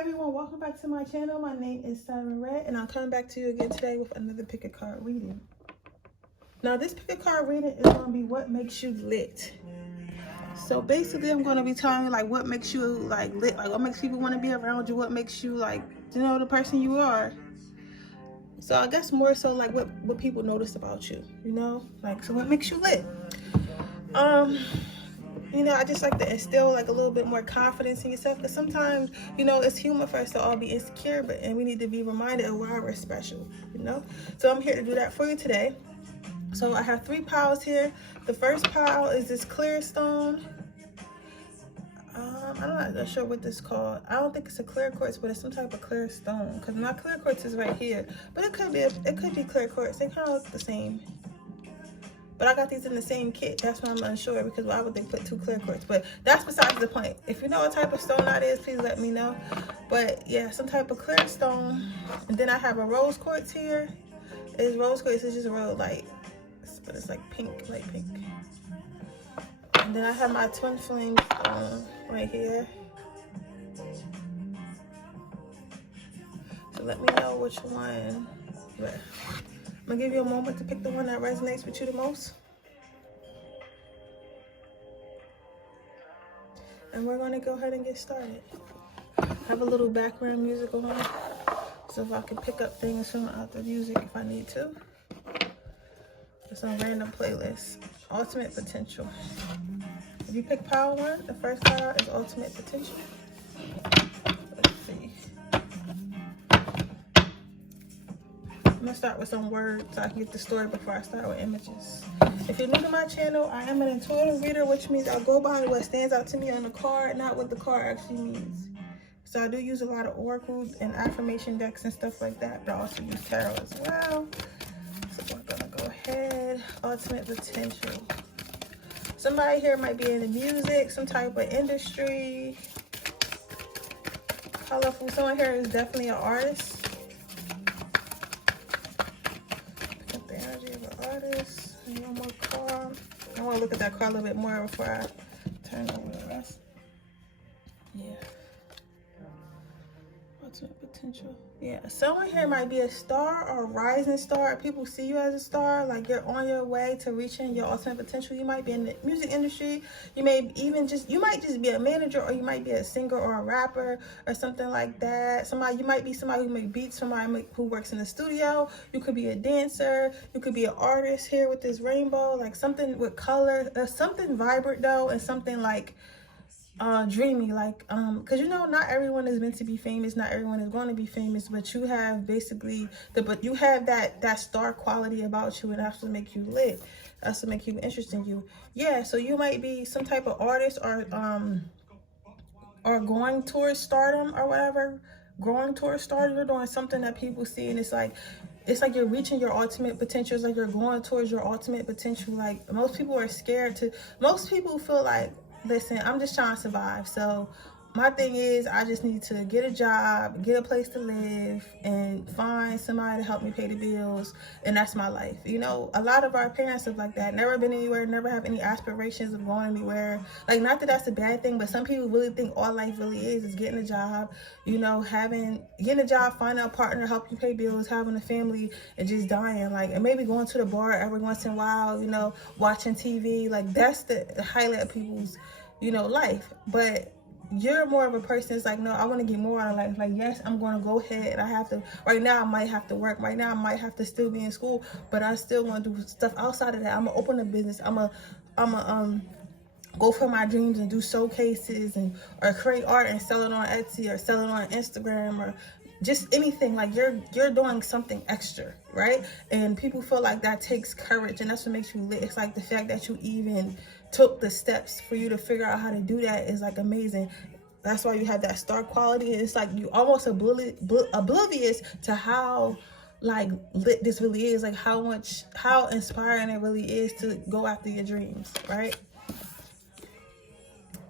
everyone, welcome back to my channel. My name is Siren Redd, and I'm coming back to you again today with another pick a card reading. Now this pick a card reading is going to be what makes you lit. So basically I'm going to be telling you like what makes you like lit, like what makes people want to be around you, what makes you like, you know, the person you are. So I guess more so like what people notice about you, you know, like, so what makes you lit. You know, I just like to instill like a little bit more confidence in yourself, because sometimes, you know, it's human for us to all be insecure, and we need to be reminded of why we're special, you know. So I'm here to do that for you today. So I have 3 piles here. The first pile is this clear stone. I'm not sure what this is called. I don't think it's a clear quartz, but it's some type of clear stone, because my clear quartz is right here, but it could be clear quartz. They kind of look the same. But I got these in the same kit. That's why I'm unsure, because why would they put 2 clear quartz? But that's besides the point. If you know what type of stone that is, please let me know. But yeah, some type of clear stone. And then I have a rose quartz here. It's rose quartz. It's just a real light, but it's like pink, light pink. And then I have my twin flame stone right here. So let me know which one. But I'm gonna give you a moment to pick the one that resonates with you the most. And we're gonna go ahead and get started. I have a little background music on, so if I can pick up things from out the music if I need to. It's on random playlist. Ultimate potential. If you pick pile 1, the first pile is ultimate potential. Let's see. I'm gonna start with some words so I can get the story before I start with images. If you're new to my channel, I am an intuitive reader, which means I'll go by what stands out to me on the card, not what the card actually means. So I do use a lot of oracles and affirmation decks and stuff like that, but I also use tarot as well. So we're gonna go ahead. Ultimate potential. Somebody here might be in the music, some type of industry. Colorful. Someone here is definitely an artist. Artist. And one more card. I want to look at that card a little bit more before I turn over the rest. Yeah. Ultimate potential. Yeah. Someone here might be a star or a rising star. People see you as a star, like you're on your way to reaching your ultimate potential. You might be in the music industry. You may even you might just be a manager, or you might be a singer or a rapper or something like that. You might be somebody who make beats, somebody who works in the studio. You could be a dancer. You could be an artist here with this rainbow, like something with color, something vibrant though, and something like dreamy, like because you know, not everyone is meant to be famous, not everyone is going to be famous, but you have basically you have that star quality about you, and that's what make you lit. That's what make you interesting. You, yeah. So you might be some type of artist, or going towards stardom or whatever. Growing towards stardom, you're doing something that people see, and it's like you're reaching your ultimate potential. It's like you're going towards your ultimate potential. Like most people are scared to. Most people feel like, listen, I'm just trying to survive. So my thing is, I just need to get a job, get a place to live, and find somebody to help me pay the bills, and that's my life. You know, a lot of our parents are like that. Never been anywhere, never have any aspirations of going anywhere. Like, not that that's a bad thing, but some people really think all life really is getting a job, you know, getting a job, finding a partner, help you pay bills, having a family, and just dying. Like, and maybe going to the bar every once in a while, you know, watching TV. Like, that's the highlight of people's, you know, life. But you're more of a person that's like, no, I want to get more out of life. Like, yes, I'm going to go ahead. I have to, right now I might have to work. Right now I might have to still be in school, but I still want to do stuff outside of that. I'm going to open a business. I'm a go for my dreams and do showcases or create art and sell it on Etsy or sell it on Instagram or just anything. Like, you're doing something extra, right? And people feel like that takes courage, and that's what makes you lit. It's like the fact that you even took the steps for you to figure out how to do that is like amazing. That's why you have that star quality, and it's like you almost oblivious to how like lit this really is, like how inspiring it really is to go after your dreams, right?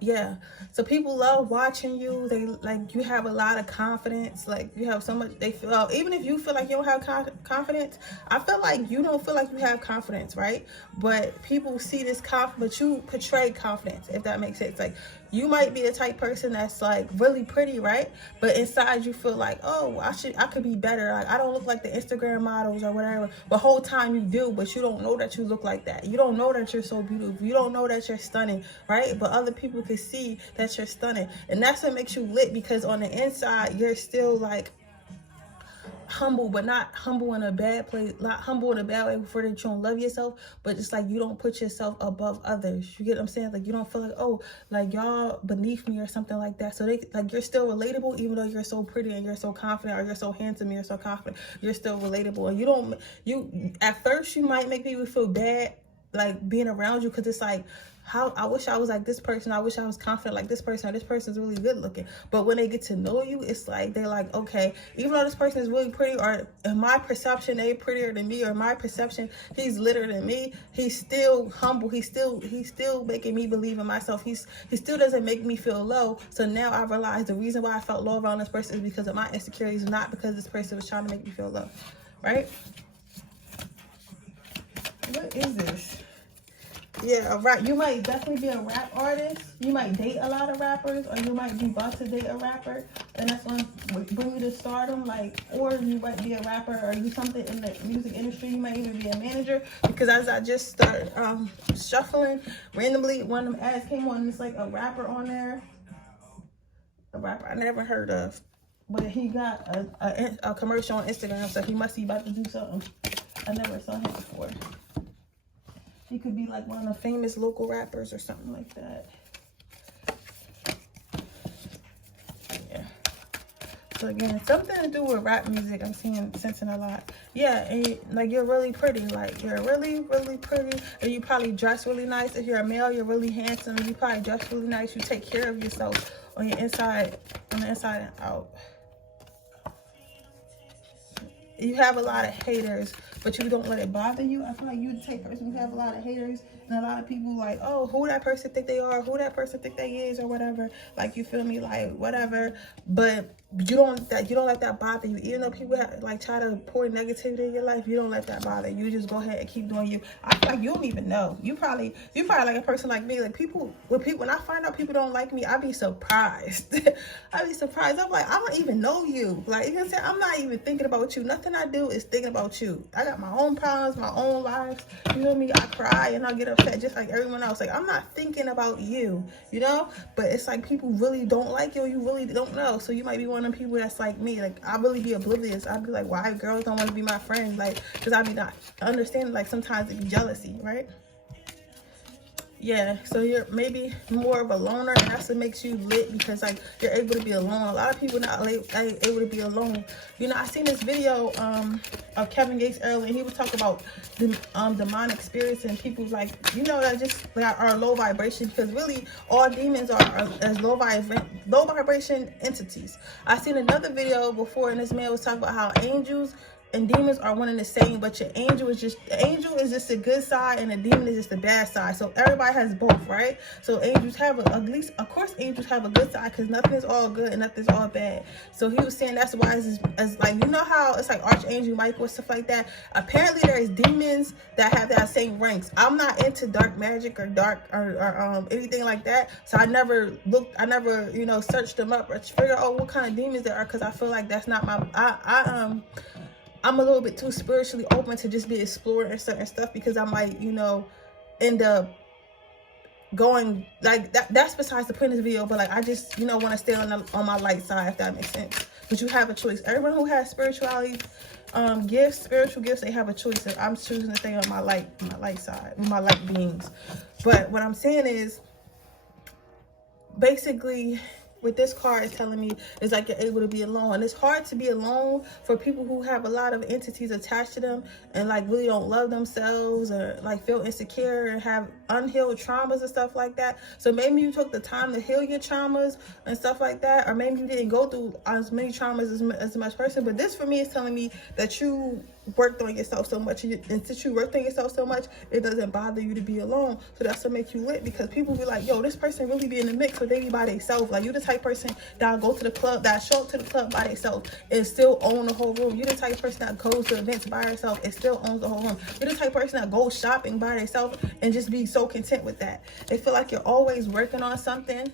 Yeah, so people love watching you. They like, you have a lot of confidence. Like, you have so much, they feel, even if you feel like you don't have confidence, I feel like you don't feel like you have confidence, right? But people see this confidence, but you portray confidence, if that makes sense. Like, You might be the type person that's like really pretty, right? But inside you feel like, oh, I could be better. Like, I don't look like the Instagram models or whatever. But whole time you do, but you don't know that you look like that. You don't know that you're so beautiful. You don't know that you're stunning, right? But other people can see that you're stunning. And that's what makes you lit, because on the inside, you're still like humble, but not humble in a bad place, not humble in a bad way for that you don't love yourself, but just like you don't put yourself above others. You get what I'm saying? Like, you don't feel like, oh, like y'all beneath me or something like that. So they like, you're still relatable, even though you're so pretty and you're so confident, or you're so handsome and you're so confident, you're still relatable. And you at first you might make people feel bad like being around you, because it's like, how I wish I was like this person. I wish I was confident like this person, or this person's really good looking. But when they get to know you, it's like they're like, okay, even though this person is really pretty, or in my perception they prettier than me, or in my perception he's litter than me, he's still humble. He's still making me believe in myself. He still doesn't make me feel low. So now I realize the reason why I felt low around this person is because of my insecurities, not because this person was trying to make me feel low, right? What is this? Yeah, right. You might definitely be a rap artist. You might date a lot of rappers, or you might be about to date a rapper, and that's going to bring you to stardom. Like, or you might be a rapper, or you something in the music industry. You might even be a manager, because as I just started shuffling randomly, one of them ads came on, and it's like a rapper on there, a rapper I never heard of, but he got a commercial on Instagram, so he must be about to do something. I never saw him before. He could be like one of the famous local rappers or something like that. Yeah. So again, something to do with rap music. I'm sensing a lot. Yeah, and like, you're really pretty. Like, you're really, really pretty. And you probably dress really nice. If you're a male, you're really handsome. And you probably dress really nice. You take care of yourself on your inside, on the inside and out. You have a lot of haters, but you don't let it bother you. I feel like you're the type of person who have a lot of haters, and a lot of people like, oh, who that person think they are, who that person think they is, or whatever. Like, you feel me? Like, whatever. But you don't let that bother you. Even though people have, like, try to pour negativity in your life, you don't let that bother you. You just go ahead and keep doing you. I feel like you don't even know. You probably like a person like me. Like, when I find out people don't like me, I be surprised. I be surprised. I'm like, I don't even know you. Like, you know what I'm saying? I'm not even thinking about you. Nothing I do is thinking about you. I got my own problems, my own lives. You know me? I cry and I get upset just like everyone else. Like, I'm not thinking about you, you know? But it's like people really don't like you, or you really don't know. So you might be one of them people that's like me. Like, I really be oblivious. I'd be like, why girls don't want to be my friends? Like, because I be not understanding, like, sometimes it be jealousy, right? Yeah, so you're maybe more of a loner, and that's what makes you lit, because like, you're able to be alone. A lot of people not able to be alone. You know, I seen this video of Kevin Gates earlier, and he was talking about the demonic spirits and people, like, you know, that just like are low vibration, because really all demons are as low vibration entities. I seen another video before, and this man was talking about how angels and demons are one and the same, but your angel is just the good side, and the demon is just the bad side. So everybody has both, right? So angels have at least, of course, angels have a good side, because nothing is all good and nothing's all bad. So he was saying that's why as like, you know how it's like Archangel Michael and stuff like that. Apparently there is demons that have that same ranks. I'm not into dark magic or dark or anything like that. So I never you know, searched them up or figured out what kind of demons there are, because I feel like that's not my I'm a little bit too spiritually open to just be exploring certain stuff, because I might, you know, end up going like that. That's besides the point of this video, but like, I just, you know, want to stay on my light side, if that makes sense. But you have a choice. Everyone who has spirituality spiritual gifts, they have a choice. And I'm choosing to stay on my light side, with my light beings. But what I'm saying is, basically, what this card is telling me is like, you're able to be alone. And it's hard to be alone for people who have a lot of entities attached to them, and like really don't love themselves, or like feel insecure and have unhealed traumas and stuff like that. So maybe you took the time to heal your traumas and stuff like that, or maybe you didn't go through as many traumas as much person. But this for me is telling me that you worked on yourself so much, and since you worked on yourself so much, it doesn't bother you to be alone. So that's what makes you lit, because people be like, yo, this person really be in the mix, or they be by themselves. Like, you the type person that'll go to the club, that show up to the club by themselves and still own the whole room. You the type person that goes to events by herself and still owns the whole room. You're the type person that goes shopping by themselves and just be so content with that. They feel like you're always working on something.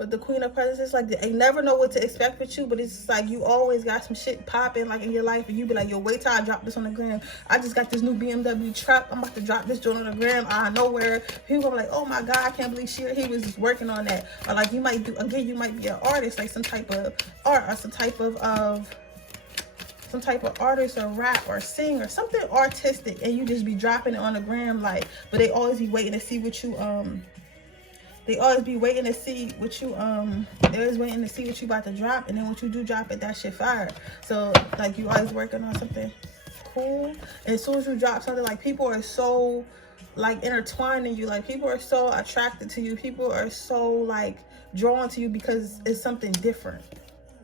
with the Queen of Presents, it's like they never know what to expect with you, but it's like you always got some shit popping like in your life, and you be like, yo, wait till I drop this on the gram. I just got this new BMW truck. I'm about to drop this joint on the gram out of nowhere. People gonna be like, oh my God, I can't believe he was just working on that. Or like you might do, again, you might be an artist, like some type of art or some type of artist or rap or sing or something artistic, and you just be dropping it on the gram, like, but they always be waiting to see what you they always waiting to see what you about to drop, and then once you do drop it, that shit fire. So like you always working on something cool, and as soon as you drop something, like people are so like intertwined in you, like people are so attracted to you, people are so like drawn to you because it's something different.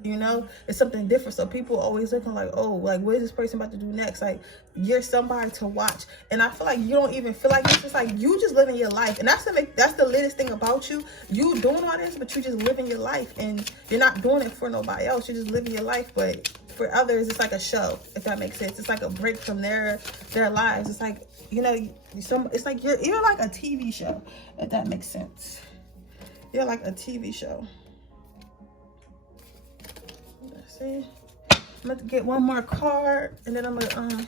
You know, it's something different. So people always looking like, oh, like what is this person about to do next? Like you're somebody to watch. And I feel like you don't even feel like it's just like you just living your life. And that's the latest thing about you. You doing all this, but you just living your life, and you're not doing it for nobody else. You're just living your life. But for others, it's like a show, if that makes sense. It's like a break from their lives. It's like, you know, it's like you're like a TV show, if that makes sense. You're like a TV show. See, I'm going to get one more card, and then I'm going to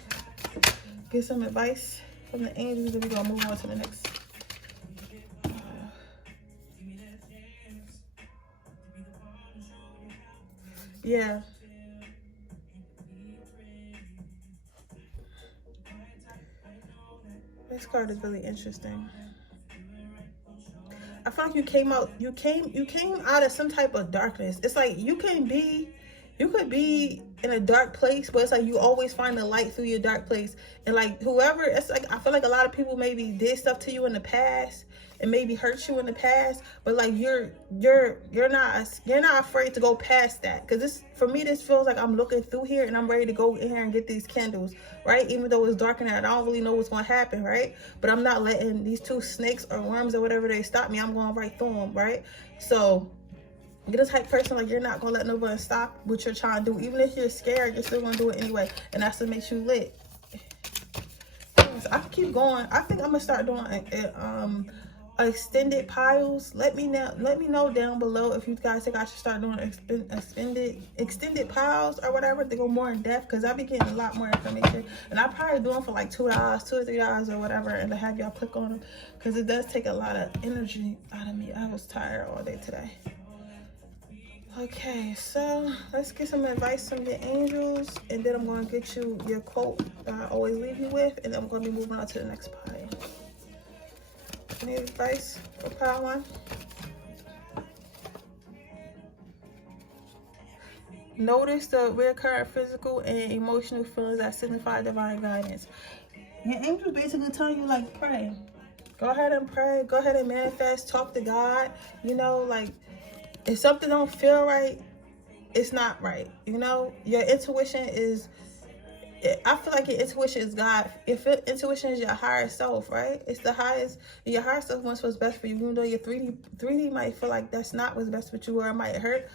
get some advice from the angels, and we're going to move on to the next. Yeah. This card is really interesting. I feel like you came out of some type of darkness. It's like you could be in a dark place, but it's like you always find the light through your dark place. And like whoever, it's like I feel like a lot of people maybe did stuff to you in the past and maybe hurt you in the past, but like you're not afraid to go past that. Because this, for me, this feels like I'm looking through here and I'm ready to go in here and get these candles, right? Even though it's dark in there, I don't really know what's going to happen, right? But I'm not letting these two snakes or worms or whatever they stop me. I'm going right through them, right? So you're the type of person, like, you're not gonna let nobody stop what you're trying to do. Even if you're scared, you're still gonna do it anyway, and that's what makes you lit. So I can keep going. I think I'm gonna start doing extended piles. Let me know down below if you guys think I should start doing extended piles or whatever to go more in depth, because I'll be getting a lot more information, and I probably do them for like $2 or $3 or whatever, and to have y'all click on them, because it does take a lot of energy out of me. I was tired all day today. Okay, so let's get some advice from the angels, and then I'm going to get you your quote that I always leave you with, and then I'm going to be moving on to the next pile. Any advice for pile 1? Notice the recurrent physical and emotional feelings that signify divine guidance. Your angels basically telling you, like, pray. Go ahead and pray. Go ahead and manifest. Talk to God. You know, like, if something don't feel right, it's not right. You know, your intuition is, I feel like your intuition is God. If your intuition is your higher self, right? It's the highest. Your higher self wants what's best for you, even though your 3D might feel like that's not what's best for you, or it might hurt.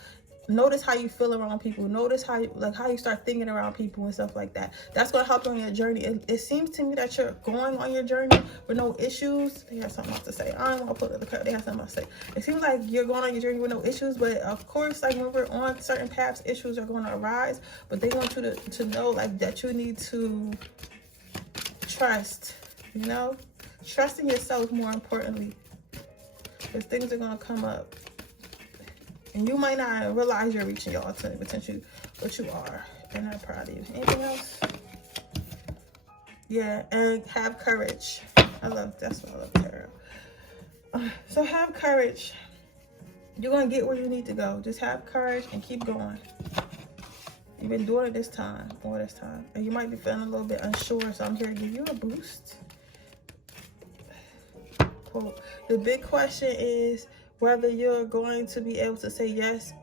Notice how you feel around people. Notice how you start thinking around people and stuff like that. That's going to help you on your journey. It seems to me that you're going on your journey with no issues. They have something else to say. I don't want to put up the card. They have something else to say. It seems like you're going on your journey with no issues, but of course, like when we're on certain paths, issues are going to arise. But they want you to know, like, that you need to trust. You know, trust in yourself more importantly, because things are going to come up. And you might not realize you're reaching your ultimate potential, but you are. And I'm proud of you. Anything else? Yeah, and have courage. That's what I love, tarot. So have courage. You're going to get where you need to go. Just have courage and keep going. You've been doing it all this time. And you might be feeling a little bit unsure, so I'm here to give you a boost. Cool. The big question is whether you're going to be able to say yes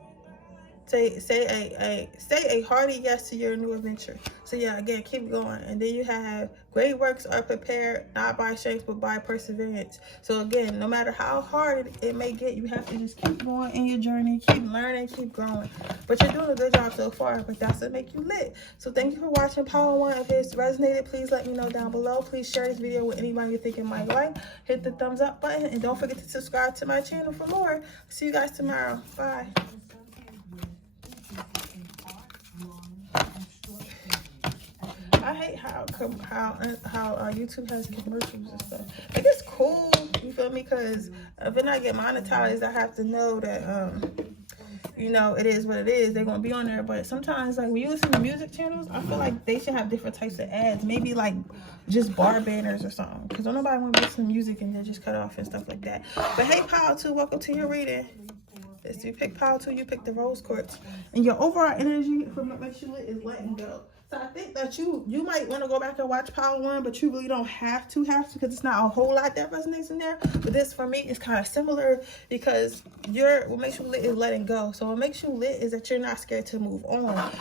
Say a hearty yes to your new adventure. So yeah, again, keep going. And then you have great works are prepared not by strength but by perseverance. So again, no matter how hard it may get, you have to just keep going in your journey, keep learning, keep growing. But you're doing a good job so far, but that's what make you lit. So thank you for watching Power One. If it's resonated, please let me know down below. Please share this video with anybody you think it might like. Hit the thumbs up button and don't forget to subscribe to my channel for more. See you guys tomorrow. Bye. I hate how YouTube has commercials and stuff. Like, it's cool, you feel me? Because if it not get monetized, I have to know that you know, it is what it is. They're gonna be on there. But sometimes, like, when you listen to music channels, I feel like they should have different types of ads. Maybe like just bar banners or something. Because don't nobody want to listen to music and then just cut off and stuff like that. But hey, Power 2, welcome to your reading. If you pick Power 2, you pick the rose quartz. And your overall energy from what makes you lit is letting go. So I think that you might want to go back and watch Power 1, but you really don't have to because it's not a whole lot that resonates in there. But this for me is kind of similar because what makes you lit is letting go. So what makes you lit is that you're not scared to move on.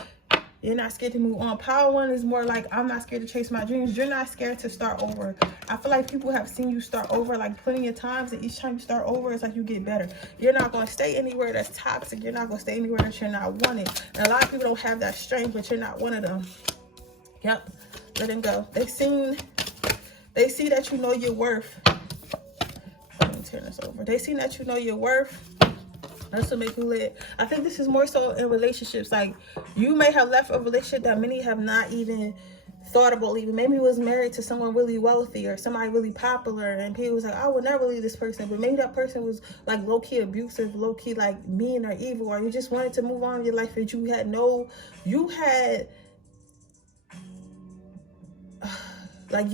You're not scared to move on. Power 1 is more like, I'm not scared to chase my dreams. You're not scared to start over. I feel like people have seen you start over like plenty of times, and each time you start over, it's like you get better. You're not going to stay anywhere that's toxic. You're not going to stay anywhere that you're not wanted. And a lot of people don't have that strength, but you're not one of them. Yep, let them go. They see that you know your worth. Let me turn this over. They see that you know your worth. That's what make you lit. I think this is more so in relationships. Like, you may have left a relationship that many have not even thought about leaving. Maybe you was married to someone really wealthy or somebody really popular, and people was like, I would never leave this person. But maybe that person was like low-key abusive, low-key like mean or evil, or you just wanted to move on in your life, but you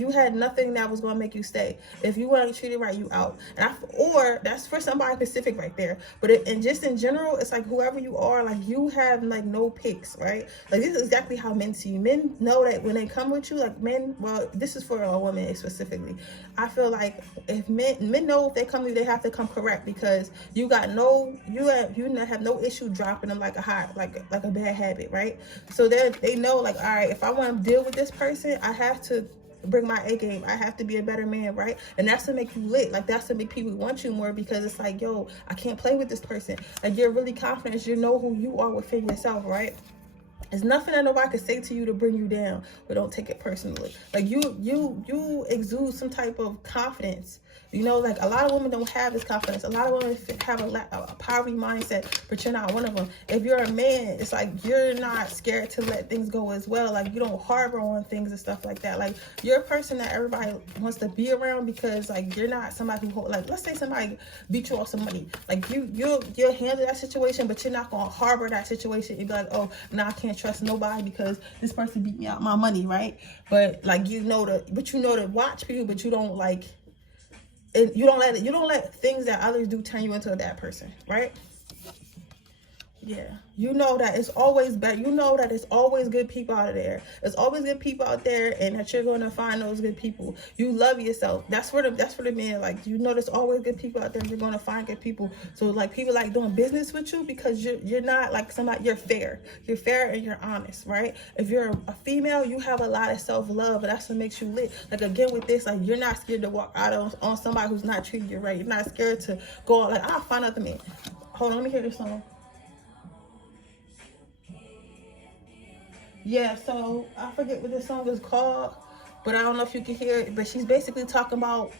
had nothing that was going to make you stay. If you weren't treated right, you out. Or that's for somebody specific right there. But and just in general, it's like whoever you are, like, you have like no picks, right? Like, this is exactly how men see you. Men know that when they come with you, like men, well, this is for a woman specifically. I feel like if men know if they come to you, they have to come correct, because you have no issue dropping them like a bad habit, right? So they know, like, all right, if I want to deal with this person, I have to bring my A game. I have to be a better man, right? And that's to make you lit. Like, that's to make people want you more, because it's like, yo, I can't play with this person. Like, you're really confident. You know who you are within yourself, right? There's nothing that nobody can say to you to bring you down, but don't take it personally. Like, you exude some type of confidence. You know, like, a lot of women don't have this confidence. A lot of women have a poverty mindset, but you're not one of them. If you're a man, it's like you're not scared to let things go as well. Like, you don't harbor on things and stuff like that. Like, you're a person that everybody wants to be around, because like, you're not somebody who, like, let's say somebody beat you off some money. Like, you'll handle that situation, but you're not gonna harbor that situation and be like, oh, now I can't trust nobody because this person beat me out my money, right? But like, you know to watch people, but you don't like. You don't let things that others do turn you into that person, right? Yeah, you know that it's always better. You know that it's always good people out there. There's always good people out there, and that you're going to find those good people. You love yourself. That's for the men. Like, you know, there's always good people out there. You're going to find good people. So like, people like doing business with you because you're not like somebody. You're fair. You're fair and you're honest, right? If you're a female, you have a lot of self-love, and that's what makes you lit. Like, again, with this, like, you're not scared to walk out on somebody who's not treating you right. You're not scared to go out, like, I'll find other men. Hold on, let me hear this song. Yeah, so I forget what this song is called, but I don't know if you can hear it. But she's basically talking about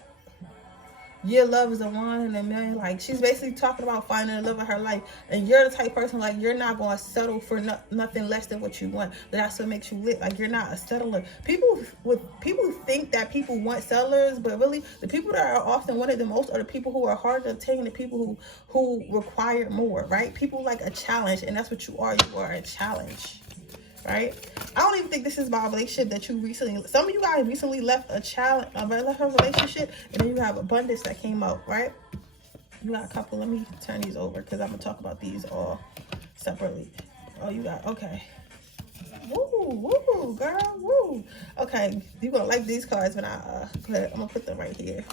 your love is a one in a million. Like, she's basically talking about finding the love of her life. And you're the type of person, like, you're not going to settle for nothing less than what you want. That's what makes you lit. Like, you're not a settler. People think that people want settlers, but really the people that are often wanted the most are the people who are hard to obtain, the people who require more, right? People like a challenge, and that's what you are. You are a challenge. Right? I don't even think this is about a relationship that you recently, some of you guys recently left a relationship, and then you have abundance that came out, right? You got a couple. Let me turn these over, because I'm going to talk about these all separately. Oh, you got, okay. Woo, woo, girl, woo. Okay, you're going to like these cards when go ahead, I'm going to put them right here.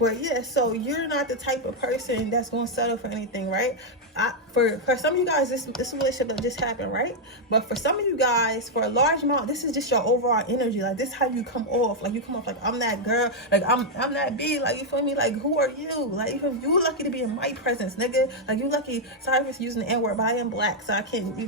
But yeah, so you're not the type of person that's going to settle for anything, right? For some of you guys, this relationship that just happened, right? But for some of you guys, for a large amount, this is just your overall energy. Like, this is how you come off. Like, you come off like, I'm that girl. Like, I'm that B. Like, you feel me? Like, who are you? Like, you lucky to be in my presence, nigga. Like, you lucky. Sorry for using the N-word, but I am black, so I can't,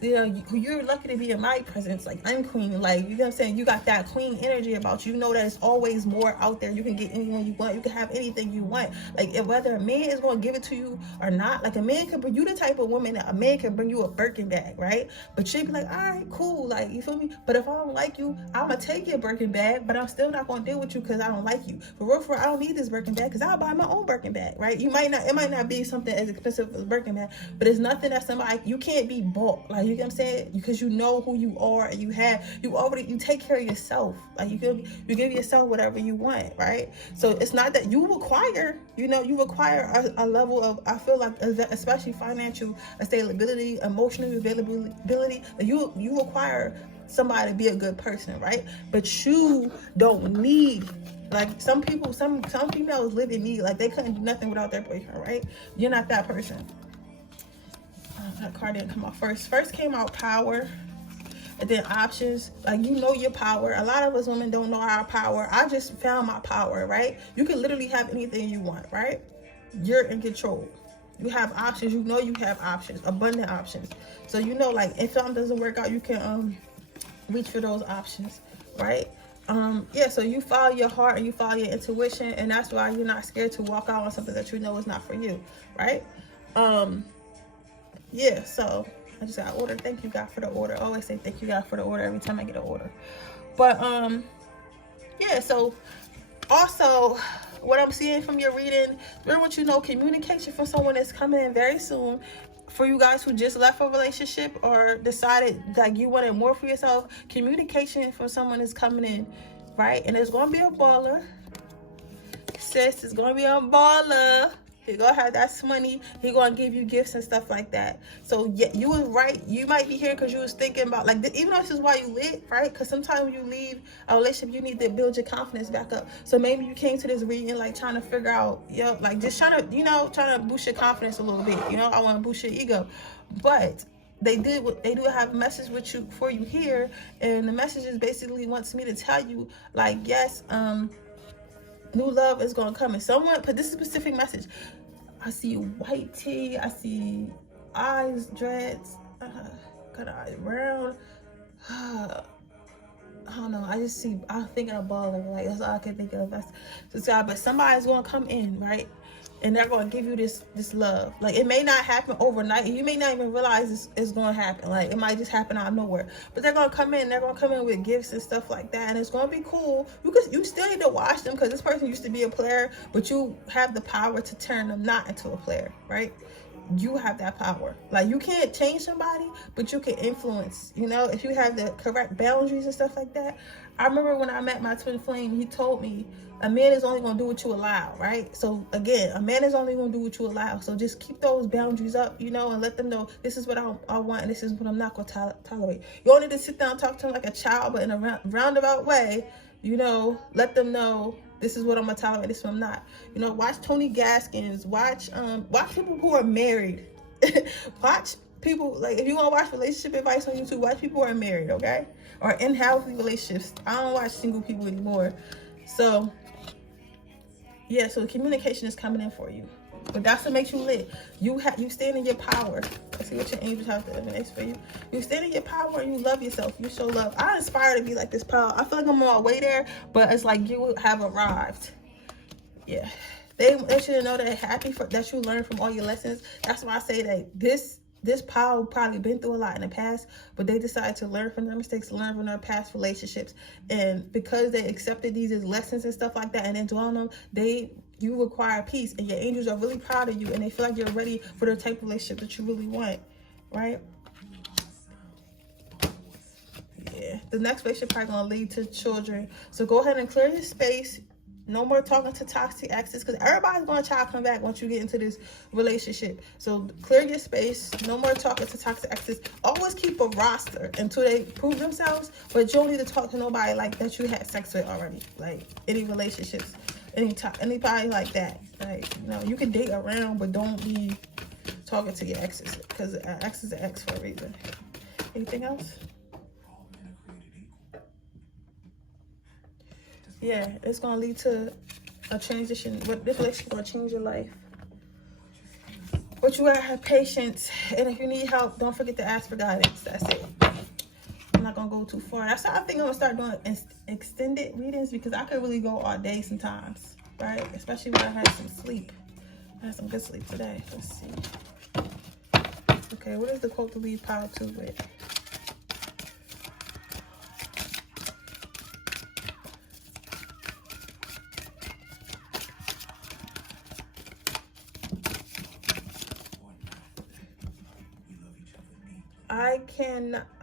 you're lucky to be in my presence. Like, I'm queen. Like, you know what I'm saying? You got that queen energy about you. You know that it's always more out there. You can get anyone you want. You can have anything you want. Like, whether a man is going to give it to you or not, like, a man can bring you the type of woman that a man can bring you a Birkin bag, right? But she'd be like, all right, cool. Like, you feel me? But if I don't like you, I'm going to take your Birkin bag, but I'm still not going to deal with you because I don't like you. For real, I don't need this Birkin bag because I'll buy my own Birkin bag, right? It might not be something as expensive as a Birkin bag, but it's nothing that somebody, you can't be bought. Like, you get what I'm saying? Because you know who you are, and you take care of yourself. Like, you give yourself whatever you want, right? So it's not that you require a level of, I feel like, especially financial stability, emotional availability. You require somebody to be a good person, right? But you don't need, like, some people, some females live in need. Like, they couldn't do nothing without their boyfriend, right? You're not that person. That card didn't come out first. First came out power, and then options. Like, you know your power. A lot of us women don't know our power. I just found my power, right? You can literally have anything you want, right? You're in control. You have options. You know you have options, abundant options. So you know, like, if something doesn't work out, you can reach for those options, right? Yeah, so you follow your heart and you follow your intuition, and that's why you're not scared to walk out on something that you know is not for you, right? Yeah, so I just got an order. Thank you, God, for the order. I always say thank you, God, for the order every time I get an order. But yeah, so also what I'm seeing from your reading, I want you to know communication from someone that's coming in very soon. For you guys who just left a relationship or decided like you wanted more for yourself, communication from someone is coming in, right? And it's gonna be a baller. Sis, it's gonna be a baller. He gonna have that money. He gonna give you gifts and stuff like that. So yeah, you was right. You might be here because you was thinking about, like, even though this is why you lit, right? Because sometimes when you leave a relationship, you need to build your confidence back up. So maybe you came to this reading like trying to figure out, like, just trying to boost your confidence a little bit. I want to boost your ego, but they do have a message for you here, and the message is basically wants me to tell you, like, yes, new love is gonna come. And someone put this specific message. I see white tee. I see eyes, dreads, got eyes round. I don't know. I'm thinking of baller. Like, that's all I can think of. But somebody's gonna come in, right? And they're gonna give you this love. Like, it may not happen overnight. You may not even realize it's gonna happen. Like, it might just happen out of nowhere. But they're gonna come in. They're gonna come in with gifts and stuff like that, and it's gonna be cool. You still need to watch them, because this person used to be a player, but you have the power to turn them not into a player, right? You have that power. Like, you can't change somebody, but you can influence. If you have the correct boundaries and stuff like that. I remember when I met my twin flame, he told me, a man is only going to do what you allow, right? So again, a man is only going to do what you allow. So just keep those boundaries up, and let them know this is what I want and this is what I'm not going to tolerate. You don't need to sit down and talk to them like a child, but in a roundabout way, let them know this is what I'm going to tolerate, this is what I'm not. Watch Tony Gaskins, watch people who are married. Watch people, like, if you want to watch relationship advice on YouTube, watch people who are married, okay? Or in healthy relationships. I don't watch single people anymore. So yeah, so the communication is coming in for you, but that's what makes you lit. You stand in your power. Let's see what your angels have to emanate for you. You stand in your power and you love yourself. You show love. I aspire to be like this, pal. I feel like I'm on my way there, but it's like you have arrived. Yeah, they want you to know that they're happy that you learned from all your lessons. That's why I say that this pal probably been through a lot in the past, but they decided to learn from their mistakes, learn from their past relationships. And because they accepted these as lessons and stuff like that, and then dwell on them, you require peace, and your angels are really proud of you, and they feel like you're ready for the type of relationship that you really want, right? Yeah, the next relationship probably gonna lead to children. So go ahead and clear your space. No more talking to toxic exes, because everybody's going to try to come back once you get into this relationship. So clear your space. No more talking to toxic exes. Always keep a roster until they prove themselves, but you don't need to talk to nobody like that you had sex with already, like any relationships. anybody like that. Like, you know, you can date around, but don't be talking to your exes, because an ex is an ex for a reason. Anything else? Yeah, it's gonna lead to a transition. What this relationship gonna change your life. But you gotta have patience, and if you need help, don't forget to ask for guidance. That's it. I'm not gonna go too far. I think I'm gonna start doing extended readings, because I could really go all day sometimes, right? Especially when I had some sleep. I had some good sleep today. Let's see. Okay, what is the quote to leave pile 2 with?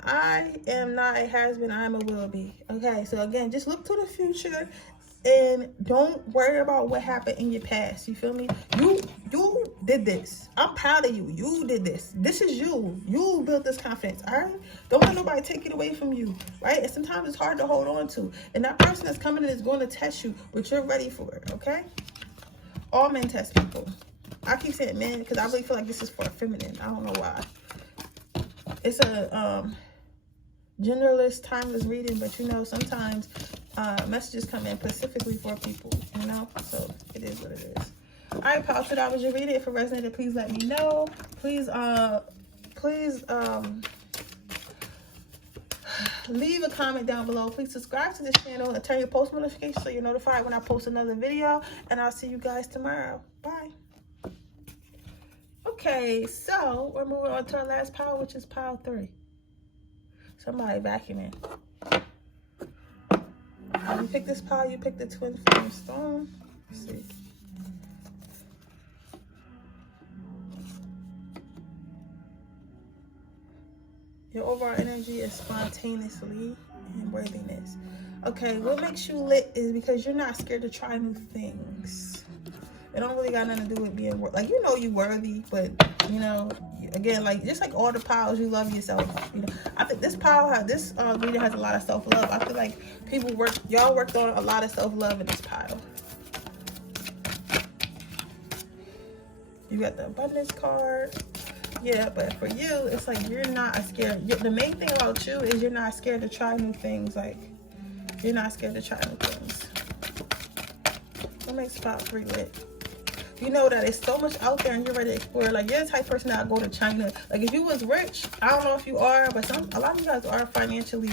I am not a has-been, I am a will be. Okay, so again, just look to the future and don't worry about what happened in your past. You feel me? You did this. I'm proud of you. You did this. This is you. You built this confidence, all right? Don't let nobody take it away from you, right? And sometimes it's hard to hold on to. And that person that's coming in is going to test you, but you're ready for it, okay? All men test people. I keep saying men because I really feel like this is for feminine. I don't know why. It's a genderless, timeless reading, but you know, sometimes messages come in specifically for people, you know? So it is what it is. All right, pal, so that was your reading. If it resonated, please let me know. Please leave a comment down below. Please subscribe to this channel and turn your post notifications so you're notified when I post another video. And I'll see you guys tomorrow. Bye. Okay, so we're moving on to our last pile, which is pile 3. Somebody vacuuming. You pick this pile, you pick the twin flame stone. Let's see. Your overall energy is spontaneously and worthiness. Okay, what makes you lit is because you're not scared to try new things. It don't really got nothing to do with being like, you know, you worthy, but you know, again, like just like all the piles, you love yourself. You know, I think this pile reading has a lot of self-love. I feel like y'all worked on a lot of self-love in this pile. You got the abundance card. Yeah, but for you, it's like you're not scared. The main thing about you is you're not scared to try new things. Like, you're not scared to try new things. What makes pile 3 lit? You know that it's so much out there and you're ready to explore. Like, you're the type of person that go to China. Like, if you was rich, I don't know if you are, but a lot of you guys are financially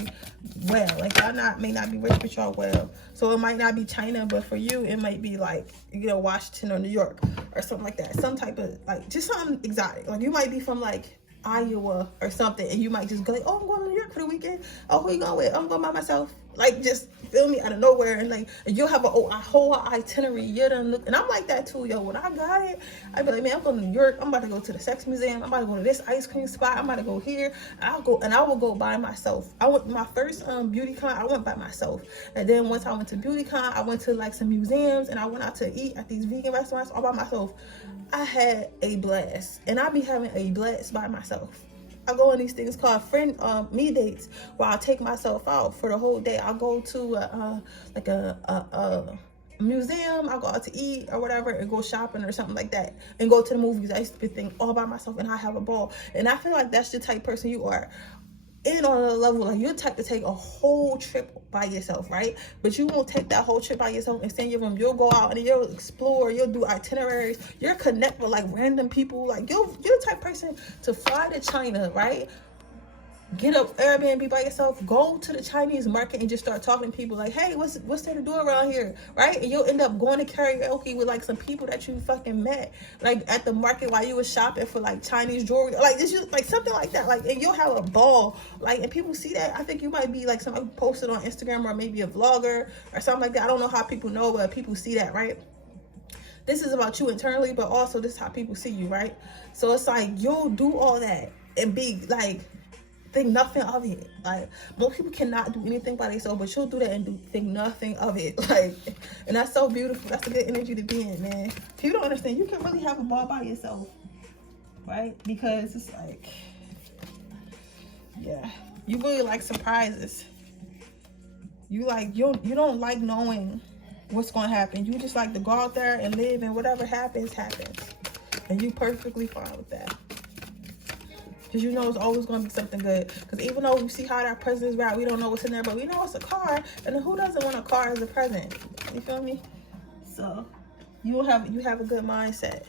well. Like, y'all may not be rich, but y'all well. So it might not be China, but for you, it might be like, you know, Washington or New York or something like that. Some type of, like, just something exotic. Like, you might be from, like, Iowa or something, and you might just go like, oh, I'm going to New York for the weekend. Oh, who you going with? I'm going by myself. Like, just feel me, out of nowhere, and like you'll have a whole itinerary. You done look, and I'm like that too, yo. When I got it, I'd be like, man, I'm going to New York. I'm about to go to the sex museum. I'm about to go to this ice cream spot. I'm about to go here. I will go by myself. I went my first beauty con. I went by myself, and then once I went to beauty con, I went to like some museums, and I went out to eat at these vegan restaurants all by myself. I had a blast, and I be having a blast by myself. I go on these things called me dates, where I'll take myself out for the whole day. I'll go to a museum, I'll go out to eat or whatever, and go shopping or something like that, and go to the movies. I used to be thinking all by myself, and I have a ball. And I feel like that's the type of person you are. And on a level, like, you're the type to take a whole trip by yourself, right? But you won't take that whole trip by yourself and stay in your room. You'll go out and you'll explore, you'll do itineraries, you'll connect with like random people. Like, you're the type of person to fly to China, right? Get up Airbnb by yourself, go to the Chinese market and just start talking to people like, hey, what's there to do around here, right? And you'll end up going to karaoke with like some people that you fucking met like at the market while you were shopping for like Chinese jewelry, like this, like something like that, like, and you'll have a ball, like, and people see that. I think you might be like somebody posted on Instagram, or maybe a vlogger or something like that. I don't know how people know, but people see that, right? This is about you internally, but also this is how people see you, right? So it's like, you'll do all that and be like, think nothing of it. Like, most people cannot do anything by themselves, but you'll do that and think nothing of it. Like, and that's so beautiful. That's a good energy to be in, man. If you don't understand, you can really have a ball by yourself, right? Because it's like, yeah, you really like surprises. You don't like knowing what's going to happen. You just like to go out there and live, and whatever happens, happens. And you perfectly fine with that. Because you know it's always going to be something good. Because even though we see how that present is wrapped, we don't know what's in there, but we know it's a car. And then who doesn't want a car as a present? You feel me? So you have a good mindset.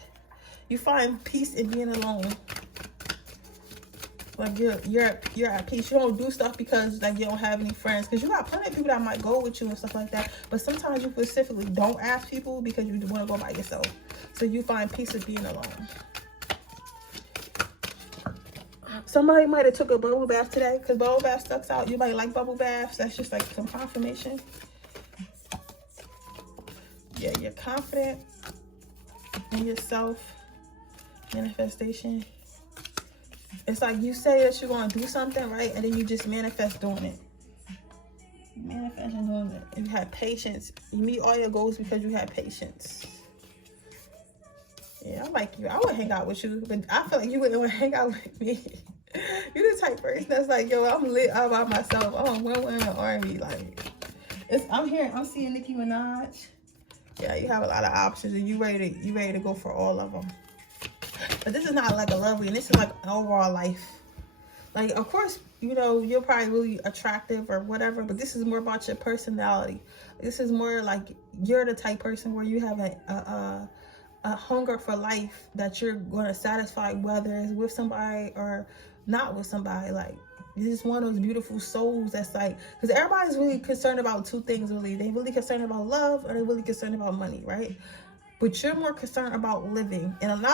You find peace in being alone. Like you're at peace. You don't do stuff because like you don't have any friends. Because you got plenty of people that might go with you and stuff like that. But sometimes you specifically don't ask people because you want to go by yourself. So you find peace in being alone. Somebody might have took a bubble bath today because bubble bath sucks out. You might like bubble baths. That's just like some confirmation. Yeah, you're confident in yourself. Manifestation. It's like you say that you're going to do something, right? And then you just manifest doing it. Manifest and doing it. And you have patience. You meet all your goals because you have patience. Yeah, I like you. I would hang out with you, but I feel like you wouldn't want to hang out with me. You're the type of person that's like, yo, I'm lit all by myself. Oh, I'm in the army. Like, I'm seeing Nicki Minaj. Yeah, you have a lot of options, and you ready to go for all of them. But this is not like a love reading. This is like an overall life. Like, of course, you know, you're probably really attractive or whatever, but this is more about your personality. This is more like you're the type of person where you have a hunger for life that you're going to satisfy, whether it's with somebody or not with somebody. Like, you're just one of those beautiful souls that's like, because everybody's really concerned about two things, really. They really concerned about love, or they're really concerned about money, right? But you're more concerned about living. And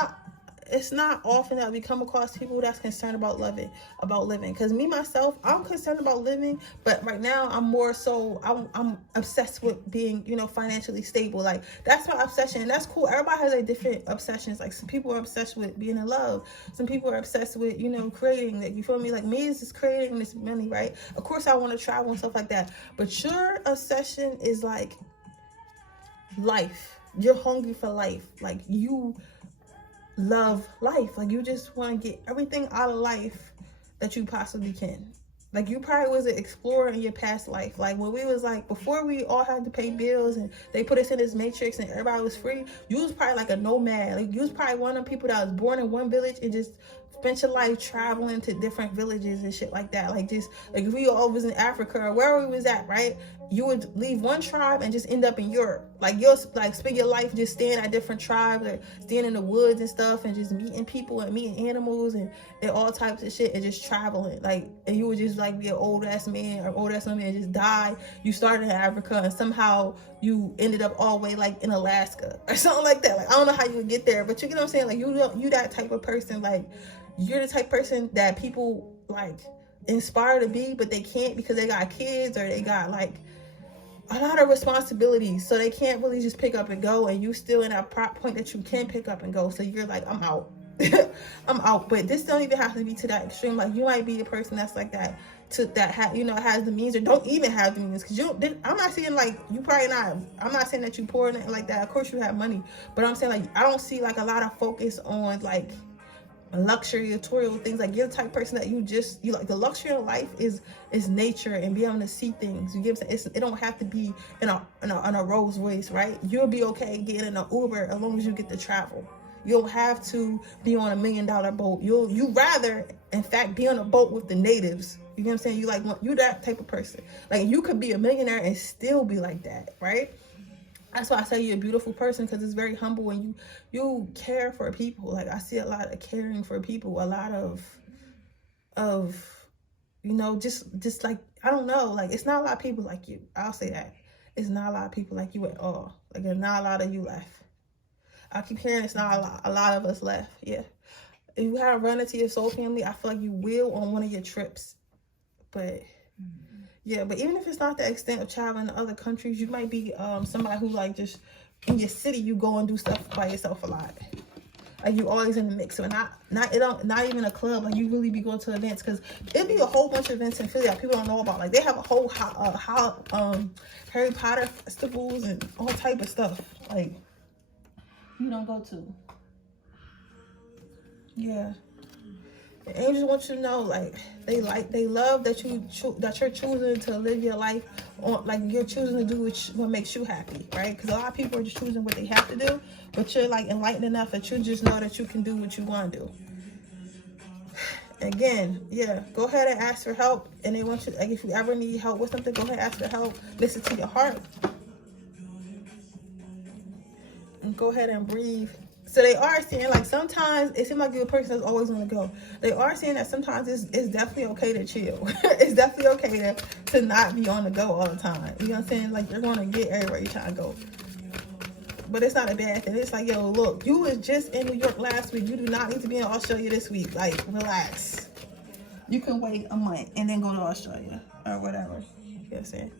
it's not often that we come across people that's concerned about living. Because me, myself, I'm concerned about living, but right now I'm more so, I'm obsessed with being, you know, financially stable. Like, that's my obsession, and that's cool. Everybody has like different obsessions. Like, some people are obsessed with being in love. Some people are obsessed with, you know, creating. Like, you feel me? Like, me is just creating this money, right? Of course, I want to travel and stuff like that. But your obsession is like life. You're hungry for life. Like, you love life. Like, you just want to get everything out of life that you possibly can. Like, you probably was an explorer in your past life. Like, when we was like, before we all had to pay bills and they put us in this matrix and everybody was free, you was probably like a nomad. Like, you was probably one of the people that was born in one village and just spent your life traveling to different villages and shit like that. Like, just like if we all was in Africa or wherever we was at, right? You would leave one tribe and just end up in Europe. Like, you'll like spend your life just staying at different tribes or staying in the woods and stuff and just meeting people and meeting animals and all types of shit and just traveling. Like, and you would just like be an old ass man or old ass woman and just die. You started in Africa and somehow you ended up all the way like in Alaska or something like that. Like, I don't know how you would get there, but you get what I'm saying? Like, you that type of person. Like, you're the type of person that people like inspire to be, but they can't because they got kids or they got like a lot of responsibilities, so they can't really just pick up and go, and you still in that point that you can pick up and go. So you're like, I'm out. I'm out. But this don't even have to be to that extreme. Like, you might be a person that's like that, to that has the means, or don't even have the means. Because I'm not saying like you probably not. I'm not saying that you poor or anything like that. Of course you have money, but I'm saying like I don't see like a lot of focus on like luxury material things. Like, you're the type of person that you like the luxury of life is nature and being able to see things. You get what I'm saying? It don't have to be in a Rolls Royce, right? You'll be okay getting in an Uber as long as you get to travel. You don't have to be on $1 million boat. You rather in fact be on a boat with the natives. You get what I'm saying? You that type of person. Like, you could be a millionaire and still be like that, right? That's why I say you're a beautiful person, because it's very humble and you care for people. Like, I see a lot of caring for people, a lot of you know, just like, I don't know, like, it's not a lot of people like you. I'll say that. It's not a lot of people like you at all. Like, there's not a lot of you left. I keep hearing it's not a lot of us left. Yeah. If you have run into your soul family, I feel like you will on one of your trips. But yeah, but even if it's not the extent of traveling to other countries, you might be somebody who like just in your city, you go and do stuff by yourself a lot. Like, you always in the mix. So not even a club. Like, you really be going to events, because it'd be a whole bunch of events in Philly that people don't know about. Like, they have a whole Harry Potter festivals and all type of stuff. Like, you don't go to. Yeah. The angels want you to know, like they love that you're choosing to live your life on, like you're choosing to do what makes you happy, right? Because a lot of people are just choosing what they have to do, but you're like enlightened enough that you just know that you can do what you want to do. Again, yeah, go ahead and ask for help. And they want you, like, if you ever need help with something, go ahead and ask for help. Listen to your heart. And go ahead and breathe. So they are saying, like, sometimes it seems like you're a person that's always going to go. They are saying that sometimes it's definitely okay to chill. It's definitely okay to not be on the go all the time. You know what I'm saying? Like, you're going to get everywhere you're trying to go. But it's not a bad thing. It's like, yo, look, you was just in New York last week. You do not need to be in Australia this week. Like, relax. You can wait a month and then go to Australia or whatever. You know what I'm saying?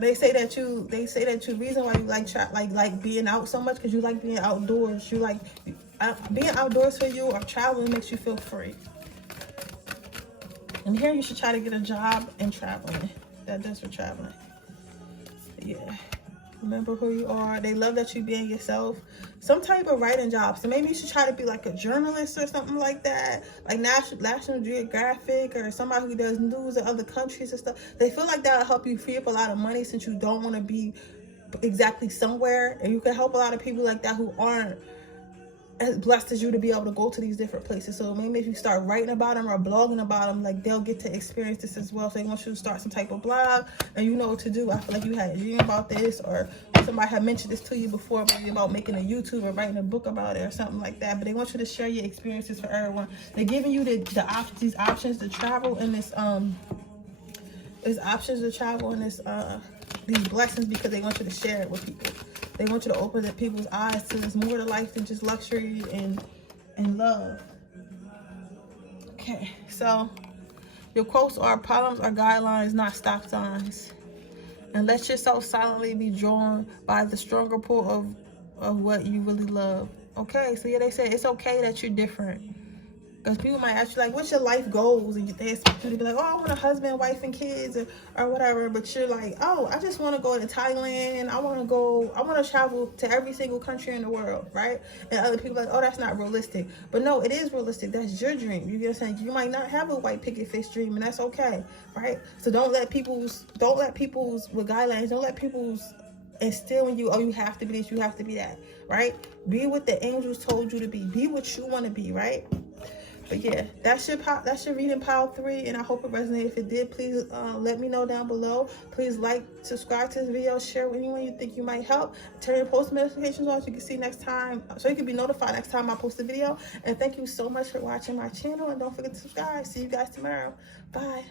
They say that you reason why you like being out so much because you like being outdoors. You like being outdoors for you, or traveling makes you feel free. And here you should try to get a job and traveling. That's for traveling. Yeah. Remember who you are. They love that you being yourself. Some type of writing job. So maybe you should try to be like a journalist or something like that. Like National Geographic, or somebody who does news in other countries and stuff. They feel like that'll help you free up a lot of money, since you don't want to be exactly somewhere. And you can help a lot of people like that who aren't as blessed as you to be able to go to these different places. So maybe if you start writing about them or blogging about them, like, they'll get to experience this as well. So they want you to start some type of blog, and you know what to do. I feel like you had a dream about this, or somebody had mentioned this to you before, maybe about making a YouTube or writing a book about it or something like that. But they want you to share your experiences for everyone. They're giving you these options to travel in this these blessings, because they want you to share it with people. They want you to open people's eyes to there's more to life than just luxury and love. Okay, so your quotes are: problems are guidelines, not stop signs. And let yourself silently be drawn by the stronger pull of what you really love. Okay, so yeah, they say it's okay that you're different. Because people might ask you, like, what's your life goals? And they expect you to be like, oh, I want a husband, wife, and kids, or whatever. But you're like, oh, I just want to go to Thailand. I want to travel to every single country in the world, right? And other people are like, oh, that's not realistic. But no, it is realistic. That's your dream. You get what I'm saying? You might not have a white picket fence dream, and that's okay, right? So don't let people's with guidelines, don't let people's instill in you, oh, you have to be this, you have to be that, right? Be what the angels told you to be. Be what you want to be, right? But yeah, that's your reading pile 3, and I hope it resonated. If it did, please let me know down below. Please like, subscribe to this video, share with anyone you think you might help. Turn your post notifications on so you can see next time, so you can be notified next time I post a video. And thank you so much for watching my channel, and don't forget to subscribe. See you guys tomorrow. Bye.